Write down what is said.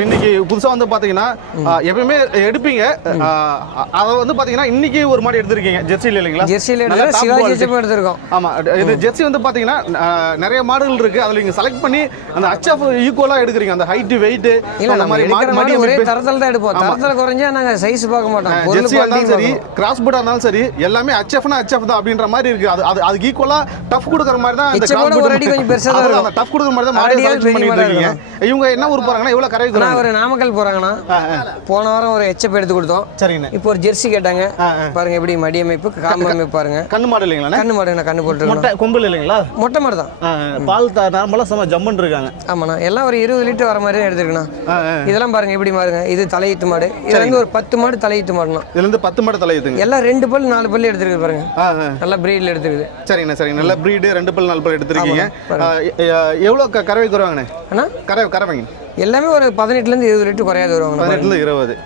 இன்னைக்கு புதுசா வந்து பாத்தீங்கன்னா எப்பவுமே எடுப்பீங்க. அதை வந்து பாத்தீங்கன்னா இன்னைக்கு ஒரு மாடு எடுத்திருக்கீங்க ஜெர்சில இல்லைங்களா? ஜெர்சில எடுத்திருக்கோம். ஆமா, இது ஜெர்சி வந்து பாத்தீங்கன்னா நிறைய மாடுகள் இருக்கு. அதுல நீங்க செலக்ட் பண்ணி அந்த HF ஈக்குவலா எடுக்கிறீங்க. அந்த ஹைட் வெயிட் அந்த மாதிரி மாடு ஒரே தரத்துல தான் எடுப்போம். தரத்துல குறைஞ்சா நாங்க சைஸ் பார்க்க மாட்டோம். ஜெர்சியா இருந்தாலும் சரி, கிராஸ் பீடா இருந்தாலும் சரி, எல்லாமே HFனா HF தான் அப்படின்ற மாதிரி இருக்கு. அது அதுக்கு ஈக்குவலா டஃப் கொடுக்குற மாதிரி தான் அந்த கிராஸ் பீட் ஒரு அடி கொஞ்சம் பெருசா தான் இருக்கும். அந்த டஃப் கொடுக்குற மாதிரி தான் மாடு செலக்ட் பண்ணிட்டு இருக்கீங்க. இவங்க என்ன ஊர் போறாங்கன்னா எவ்வளவு கரை நான் ஒரு நாமக்கல் போறாங்கண்ணா. போன வாரம் ஒரு HF எடுத்து கொடுத்தோம். சரிங்க. இப்போ ஒரு ஜெர்சி கேட்டாங்க. பாருங்க எப்படி மடி அமைப்பு, காம்பு அமைப்பு பாருங்க. கண்ணு மாடு இல்லைங்களா? கண்ணு மாடு கண்ணு போட்டுருக்கோம். மொட்டை கொம்பு இல்லைங்களா? மொட்டை மாடு தான். பால் நார்மலா சம ஜம்மன் இருக்காங்க. ஆமாண்ணா, எல்லாம் ஒரு 20 லிட்டர் வர மாதிரி எடுத்துக்கணும். இதெல்லாம் பாருங்க எப்படி பாருங்க. இது தலையீட்டு மாடு. இதுல இருந்து ஒரு 10 மாடு தலையீட்டு மாடுனா. இதுல இருந்து 10 மாடு தலையீத்துங்க. எல்லாம் 2 பல் 4 பல் எடுத்துருக்கு பாருங்க. நல்ல பிரீட்ல எடுத்துருக்கு. சரிங்க சரிங்க. நல்ல பிரீட் 2 பல் 4 பல் எடுத்துருக்கீங்க. எவ்வளவு கறவை குறவாங்கண்ணே? அண்ணா கறவைங்க எல்லாமே ஒரு 18 ல இருந்து 20 லிட்டர் குறையாது வருவாங்க. 18 ல இருந்து 20.